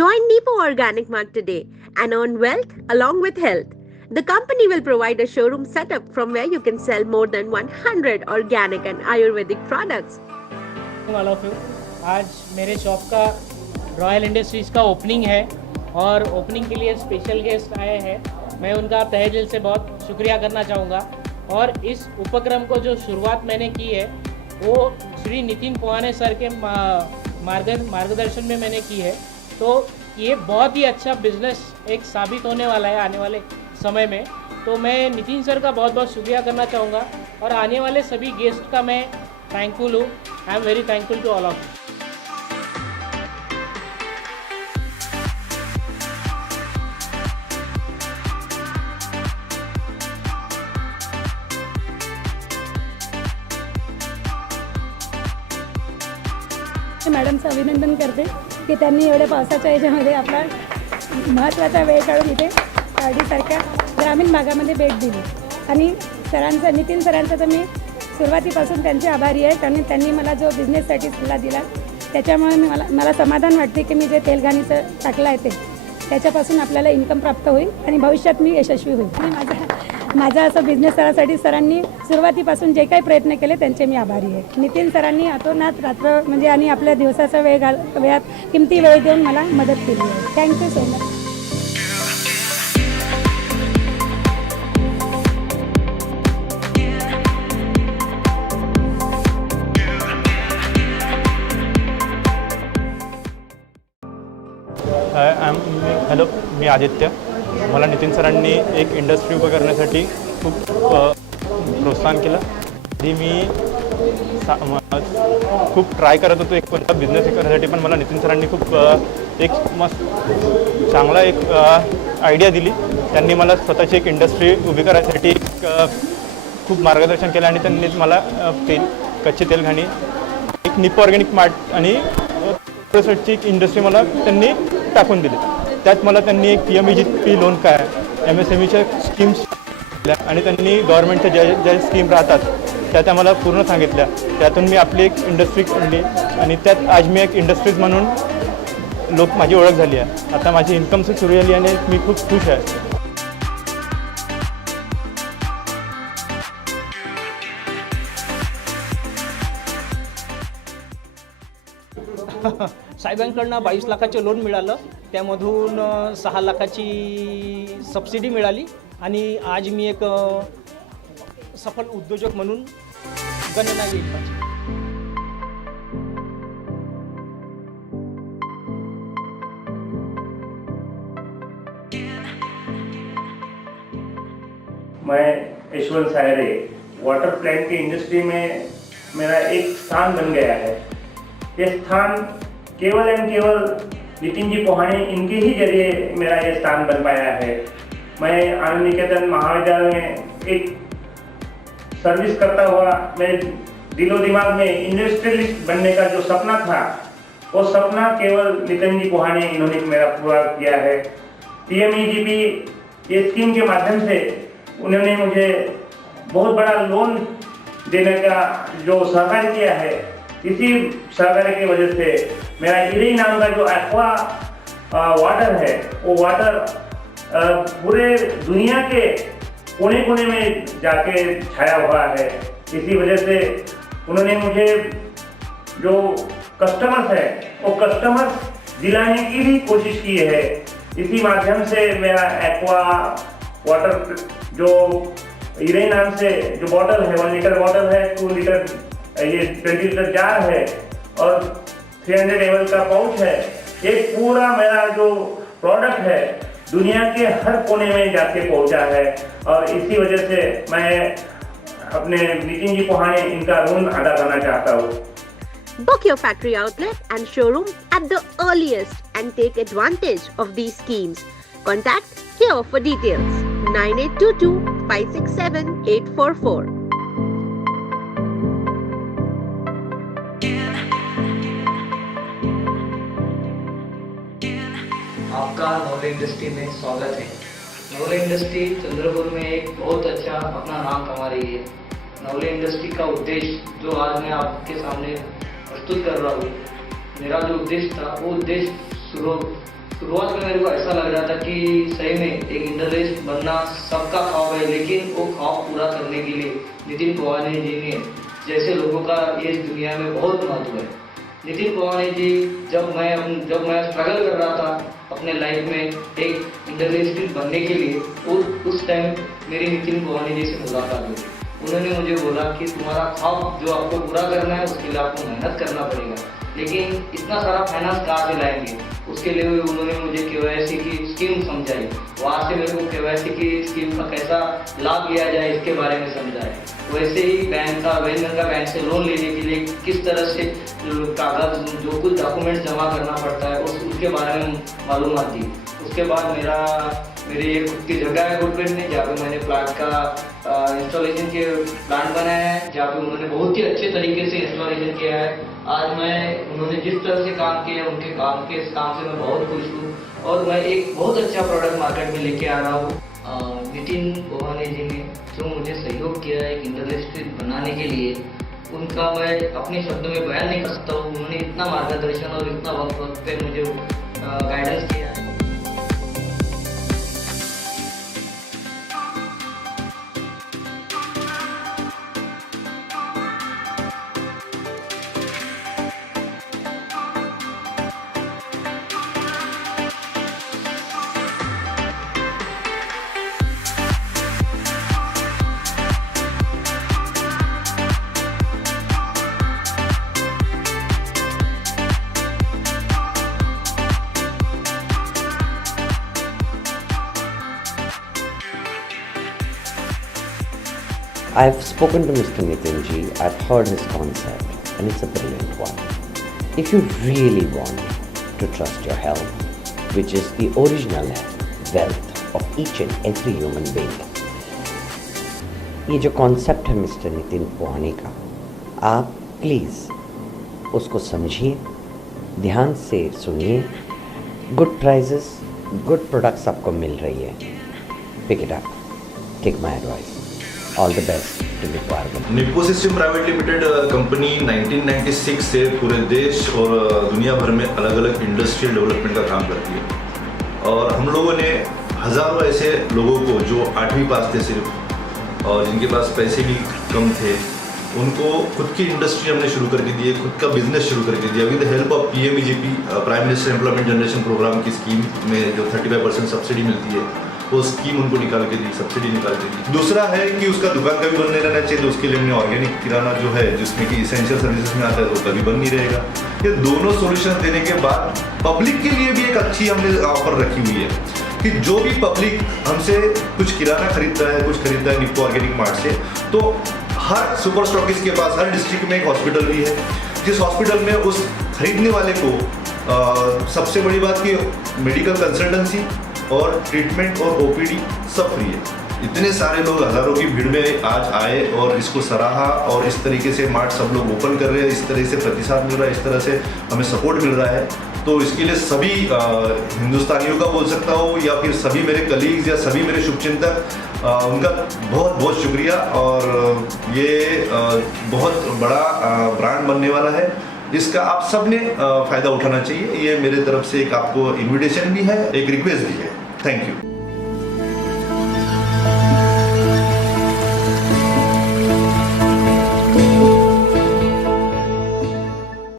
Join Nipo Organic Mart today and earn wealth along with health. The company will provide a showroom setup from where you can sell more than 100 organic and Ayurvedic products. वाला फिर आज मेरे shop का royal industries का opening है और opening के लिए स्पेशल गेस्ट आए हैं। मैं उनका तहे दिल से बहुत शुक्रिया करना चाहूँगा। और इस उपक्रम को जो शुरुआत मैंने की है वो श्री नितिन पोहाने सर के मार्गदर्शन में मैंने की है। तो ये बहुत ही अच्छा बिजनेस एक साबित होने वाला है आने वाले समय में। तो मैं नितिन सर का बहुत बहुत शुक्रिया करना चाहूँगा और आने वाले सभी गेस्ट का मैं थैंकफुल हूँ। I am very thankful to all of you. मॅडमचं अभिनंदन करते की त्यांनी एवढ्या पावसाच्या याच्यामध्ये आपला महत्त्वाचा वेळ काढून इथे पारडीसारख्या ग्रामीण भागामध्ये भेट दिली। आणि सरांचं नितीन सरांचं तर मी सुरुवातीपासून त्यांचे आभारी आहे, कारण त्यांनी मला जो बिझनेससाठी सल्ला दिला त्याच्यामुळे मला समाधान वाटते की मी जे तेलघाणीचं टाकलं आहे त्याच्यापासून आपल्याला इन्कम प्राप्त होईल आणि भविष्यात मी यशस्वी होईल। आणि माझा असं बिझनेस करायसाठी सरांनी सुरुवातीपासून जे काही प्रयत्न केले त्यांचे मी आभारी आहे। नितीन सरांनी अतोनात रात्र म्हणजे आणि आपल्या दिवसाचा वेळात किमती वेळ देऊन मला मदत केली आहे। Thank you so much. हॅलो, मी आदित्य। मला नितीन सरांनी एक इंडस्ट्री उभं करण्यासाठी खूप प्रोत्साहन केलं। ती मी खूप ट्राय करत होतो एक कोणता बिझनेस करण्यासाठी, पण मला नितीन सरांनी खूप एक मस्त चांगला एक आयडिया दिली। त्यांनी मला स्वतःची एक इंडस्ट्री उभी करायसाठी खूप मार्गदर्शन केलं आणि त्यांनी मला कच्चे तेल घाणी एक निपो ऑर्गॅनिक मार्ट आणि प्रोसेसची एक इंडस्ट्री मला त्यांनी टाकून दिली। त्यात मला त्यांनी एक PMEGP लोन काय MSMEच्या स्कीम्स आणि त्यांनी गव्हर्नमेंटच्या ज्या स्कीम राहतात त्या मला पूर्ण सांगितल्या। त्यातून मी आपली एक इंडस्ट्री काढली आणि त्यात आज मी एक इंडस्ट्रीज म्हणून माझी ओळख झाली आहे। आता माझी इन्कम सुरू झाली आणि मी खूप खुश आहे। साहेबांकडून 22 लाखाचे लोन मिळालं, त्यामधून 6 लाखाची सबसिडी मिळाली आणि आज मी एक सफल उद्योजक म्हणून गणना येईल माझी। मैं यशवंत सायरे, वाटर प्लांट की इंडस्ट्री में मेरा एक स्थान बन गया है। ये स्थान केवल एंड केवल नितिन जी पोहाने इनके ही जरिए मेरा ये स्थान बन पाया है। मैं आनंद निकेतन महाविद्यालय में एक सर्विस करता हुआ मेरे दिलो दिमाग में इंडस्ट्रियलिस्ट बनने का जो सपना था वो सपना केवल नितिन जी पोहाने इन्होंने मेरा पूरा किया है। PMEGP ये स्कीम के माध्यम से उन्होंने मुझे बहुत बड़ा लोन देने का जो सहकार किया है, इसी सहकार की वजह से मेरा इरेई नाम का जो एक्वा वाटर है वो वाटर पूरे दुनिया के कोने कोने में जाके छाया हुआ है। इसी वजह से उन्होंने मुझे जो कस्टमर्स है वो कस्टमर्स दिलाने की भी कोशिश की है। इसी माध्यम से मेरा एक्वा वाटर जो इरेई नाम से जो बॉटल है 1 लीटर बॉटल है, 2 लीटर ये 20 लीटर जार है और 300 ml का पाउच है। ये पूरा मेरा जो प्रोडक्ट है दुनिया के हर कोने में जाके पहुंचा है और इसी वजह से मैं अपने नितिन जी पोहाने इनका ऋण अदा करना चाहता हूँ। Book your factory outlet and showroom at the earliest and take advantage of these schemes. Contact here for details 9822 567 844. आपका नवले इंडस्ट्री में स्वागत है। नवले इंडस्ट्री चंद्रपुर में एक बहुत अच्छा अपना नाम कमा रही है। नवले इंडस्ट्री का उद्देश्य जो आज मैं आपके सामने प्रस्तुत कर रहा हूँ, मेरा जो उद्देश्य था वो उद्देश्य शुरुआत में मेरे को ऐसा लग रहा था कि सही में एक इंडस्ट्रियलिस्ट बनना सबका ख्वाब है, लेकिन वो ख्वाब पूरा करने के लिए नितिन पवानी जी ने जैसे लोगों का इस दुनिया में बहुत महत्व है। नितिन पवानी जी जब मैं स्ट्रगल कर रहा था अपने लाइफ में एक इंडस्ट्रियलिस्ट बनने के लिए, उस टाइम मेरी नितिन पवानी जी से मुलाकात हुई। उन्होंने मुझे बोला कि तुम्हारा ख्वाब जो आपको पूरा करना है उसके लिए आपको मेहनत करना पड़ेगा, लेकिन इतना सारा फाइनेंस कहाँ से लाएंगे। उसके लिए उन्होंने मुझे KYC की स्कीम समझाई, वहाँ से मेरे को KYC की स्कीम का कैसा लाभ लिया जाए इसके बारे में समझाया। वैसे ही वेंचर बैंक से लोन लेने के लिए किस तरह से कागज जो कुछ डॉक्यूमेंट्स जमा करना पड़ता है उसके बारे में मालूमात दी। उसके बाद मेरी एक खुद की जगह है गुडपेट में, जहाँ पे मैंने प्लांट का इंस्टॉलेशन के प्लांट बनाया है, जहाँ पे उन्होंने बहुत ही अच्छे तरीके से इंस्टॉलेशन किया है। आज उन्होंने जिस तरह से काम किया है उनके काम से मैं बहुत खुश हूँ और मैं एक बहुत अच्छा प्रोडक्ट मार्केट में लेके आ रहा हूँ। नितिन पवानी जी ने जो मुझे सहयोग किया है एक इंडस्ट्रियलिस्ट बनाने के लिए, उनका मैं अपने शब्दों में बयान नहीं कर सकता हूँ। उन्होंने इतना मार्गदर्शन और इतना वक्त पे मुझे गाइडेंस किया है। I've spoken to Mr. Nitin ji, I've heard his concept and it's a brilliant one. If you really want to trust your health, which is the original wealth of each and every human being, ये जो concept है Mr. Nitin पवानी का, आप please उसको समझिए, ध्यान से सुनिए, good prices, good products आपको मिल रही है, pick it up, take my advice. All the best to Nipo Arvind. Nippon system private limited company 1996 से पूरे देश और दुनिया भर में अलग अलग इंडस्ट्रियल डेवलपमेंट का काम करती है और हम लोगों ने हज़ारों ऐसे लोगों को जो 8वीं पास थे सिर्फ और जिनके पास पैसे भी कम थे, उनको खुद की इंडस्ट्री हमने शुरू करके दी है, खुद का बिजनेस शुरू करके दिया with the help of PMEGP prime minister employment generation programme की स्कीम में जो 35% सब्सिडी मिलती है, वो स्कीम उनको निकाल के दी, सब्सिडी निकाल के दी। दूसरा है कि उसका दुकान कभी बंद नहीं रहना चाहिए, तो उसके लिए हमने ऑर्गेनिक किराना जो है जिसमें कि इसेंशियल सर्विसेज में आता है वो कभी बंद नहीं रहेगा। ये दोनों सॉल्यूशन देने के बाद पब्लिक के लिए भी एक अच्छी हमने ऑफर रखी हुई है कि जो भी पब्लिक हमसे कुछ किराना खरीदता है, कुछ खरीदता है निप्पो ऑर्गेनिक मार्ट से, तो हर सुपर स्टॉकिस्ट के पास हर डिस्ट्रिक्ट में एक हॉस्पिटल भी है, जिस हॉस्पिटल में उस खरीदने वाले को सबसे बड़ी बात कि मेडिकल कंसल्टेंसी और ट्रीटमेंट और OPD सब फ्री है। इतने सारे लोग हज़ारों की भीड़ में आज आए और इसको सराहा और इस तरीके से मार्ट सब लोग ओपन कर रहे हैं, इस तरह से प्रतिसाद मिल रहा है, इस तरह से हमें सपोर्ट मिल रहा है, तो इसके लिए सभी हिंदुस्तानियों का बोल सकता हूँ या फिर सभी मेरे कलीग्स या सभी मेरे शुभचिंतक उनका बहुत बहुत शुक्रिया। और ये बहुत बड़ा ब्रांड बनने वाला है, इसका आप सब ने फ़ायदा उठाना चाहिए। ये मेरे तरफ से एक आपको इन्विटेशन भी है, एक रिक्वेस्ट भी है। Thank you.